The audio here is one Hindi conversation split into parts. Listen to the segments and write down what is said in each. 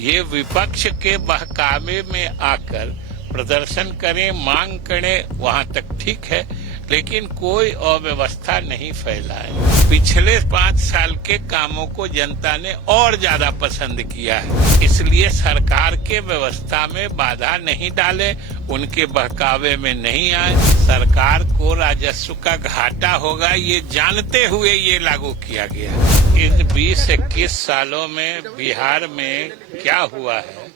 ये विपक्ष के बहकावे में आकर प्रदर्शन करें, मांग करें, वहां तक ठीक है, लेकिन कोई अव्यवस्था नहीं फैलाए। पिछले 5 साल के कामों को जनता ने और ज्यादा पसंद किया है, इसलिए सरकार के व्यवस्था में बाधा नहीं डाले, उनके बहकावे में नहीं आए। सरकार को राजस्व का घाटा होगा ये जानते हुए ये लागू किया गया। इन 20-21 सालों में बिहार में क्या हुआ है,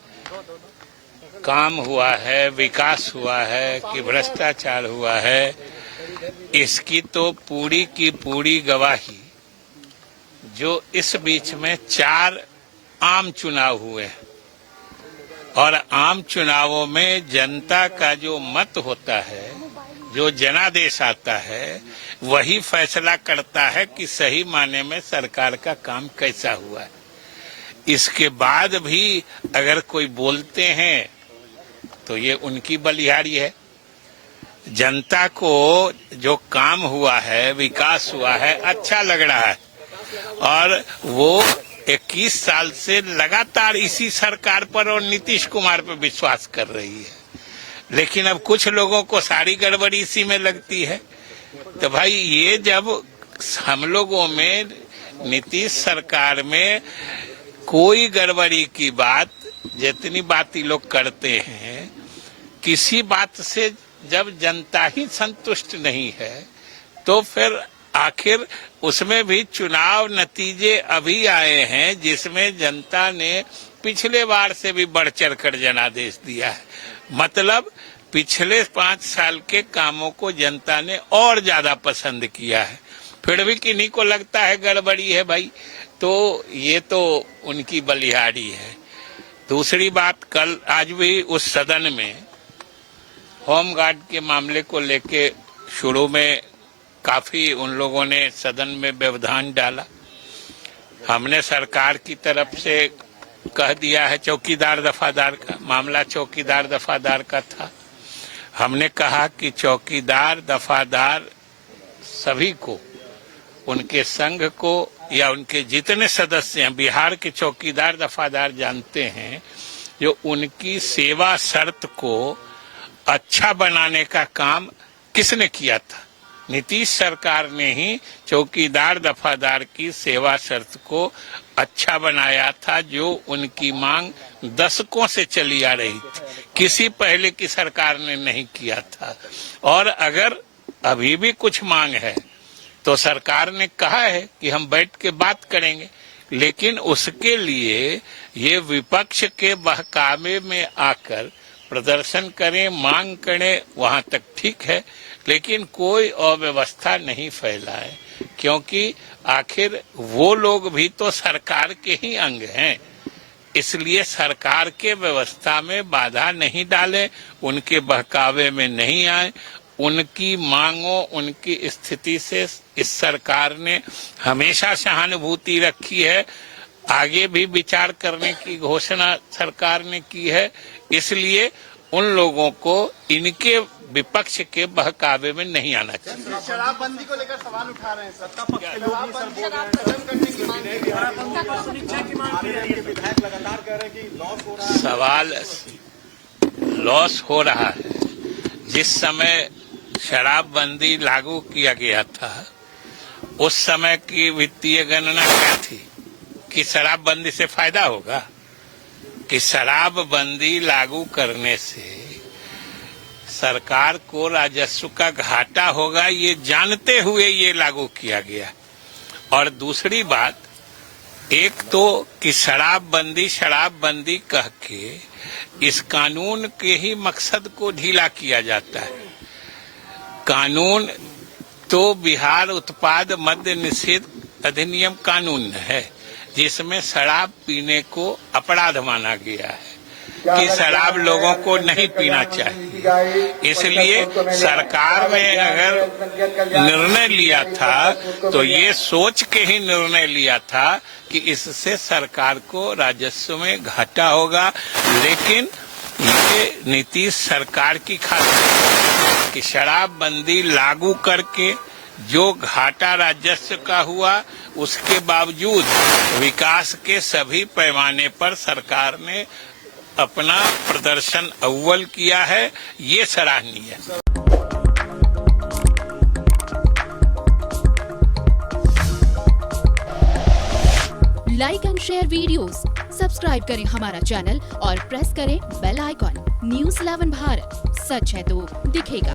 काम हुआ है, विकास हुआ है कि भ्रष्टाचार हुआ है, इसकी तो पूरी की पूरी गवाही जो इस बीच में 4 आम चुनाव हुए हैं और आम चुनावों में जनता का जो मत होता है, जो जनादेश आता है, वही फैसला करता है कि सही माने में सरकार का काम कैसा हुआ है। इसके बाद भी अगर कोई बोलते हैं तो ये उनकी बलिहारी है। जनता को जो काम हुआ है, विकास हुआ है, अच्छा लग रहा है और वो 21 साल से लगातार इसी सरकार पर और नीतीश कुमार पर विश्वास कर रही है। लेकिन अब कुछ लोगों को सारी गड़बड़ी इसी में लगती है। तो भाई ये जब हम लोगों में नीतीश सरकार में कोई गड़बड़ी की बात, जितनी बात ये लोग करते हैं, किसी बात से जब जनता ही संतुष्ट नहीं है तो फिर आखिर उसमें भी चुनाव नतीजे अभी आए हैं जिसमें जनता ने पिछले बार से भी बढ़ चढ़ कर जनादेश दिया है। मतलब पिछले 5 साल के कामों को जनता ने और ज्यादा पसंद किया है। फिर भी किन्हीं को लगता है गड़बड़ी है भाई, तो ये तो उनकी बलिहारी है। दूसरी बात, कल आज भी उस सदन में होमगार्ड के मामले को लेके शुरू में काफी उन लोगों ने सदन में व्यवधान डाला। हमने सरकार की तरफ से कह दिया है, चौकीदार दफादार का मामला चौकीदार दफादार का था। हमने कहा कि चौकीदार दफादार सभी को, उनके संघ को या उनके जितने सदस्य हैं, बिहार के चौकीदार दफादार जानते हैं जो उनकी सेवा शर्त को अच्छा बनाने का काम किसने किया था? नीतीश सरकार ने ही चौकीदार दफादार की सेवा शर्त को अच्छा बनाया था, जो उनकी मांग दशकों से चली आ रही थी, किसी पहले की सरकार ने नहीं किया था। और अगर अभी भी कुछ मांग है तो सरकार ने कहा है कि हम बैठ के बात करेंगे, लेकिन उसके लिए ये विपक्ष के बहकावे में आकर प्रदर्शन करें, मांग करें, वहां तक ठीक है, लेकिन कोई अव्यवस्था नहीं फैलाए, क्योंकि आखिर वो लोग भी तो सरकार के ही अंग हैं। इसलिए सरकार के व्यवस्था में बाधा नहीं डालें, उनके बहकावे में नहीं आए। उनकी मांगों, उनकी स्थिति से इस सरकार ने हमेशा सहानुभूति रखी है, आगे भी विचार करने की घोषणा सरकार ने की है। इसलिए उन लोगों को इनके विपक्ष के बहकावे में नहीं आना चाहिए। शराबबंदी को लेकर सवाल उठा रहे हैं, सत्ता पक्ष के लोग भी सर बोल रहे हैं, लगातार कह रहे हैं कि लॉस हो रहा है। सवाल लॉस हो रहा है। जिस समय शराबबंदी लागू किया गया था, उस समय की वित्तीय गणना क्या थी कि शराबबंदी से फायदा होगा, कि शराबबंदी लागू करने से सरकार को राजस्व का घाटा होगा ये जानते हुए ये लागू किया गया। और दूसरी बात, एक तो कि शराबबंदी कह के इस कानून के ही मकसद को ढीला किया जाता है। कानून तो बिहार उत्पाद मद्य निषेध अधिनियम कानून है, जिसमें शराब पीने को अपराध माना गया है कि शराब लोगों को नहीं पीना चाहिए। इसलिए सरकार ने अगर निर्णय लिया था तो ये सोच के ही निर्णय लिया था कि इससे सरकार को राजस्व में घाटा होगा। लेकिन ये नीतीश सरकार की खातिर कि शराबबंदी लागू करके जो घाटा राजस्व का हुआ उसके बावजूद विकास के सभी पैमाने पर सरकार ने अपना प्रदर्शन अव्वल किया है, ये सराहनीय है। Like and share videos, subscribe करें हमारा चैनल और प्रेस करें बेल आइकॉन। न्यूज़ 11 भारत, सच है तो दिखेगा।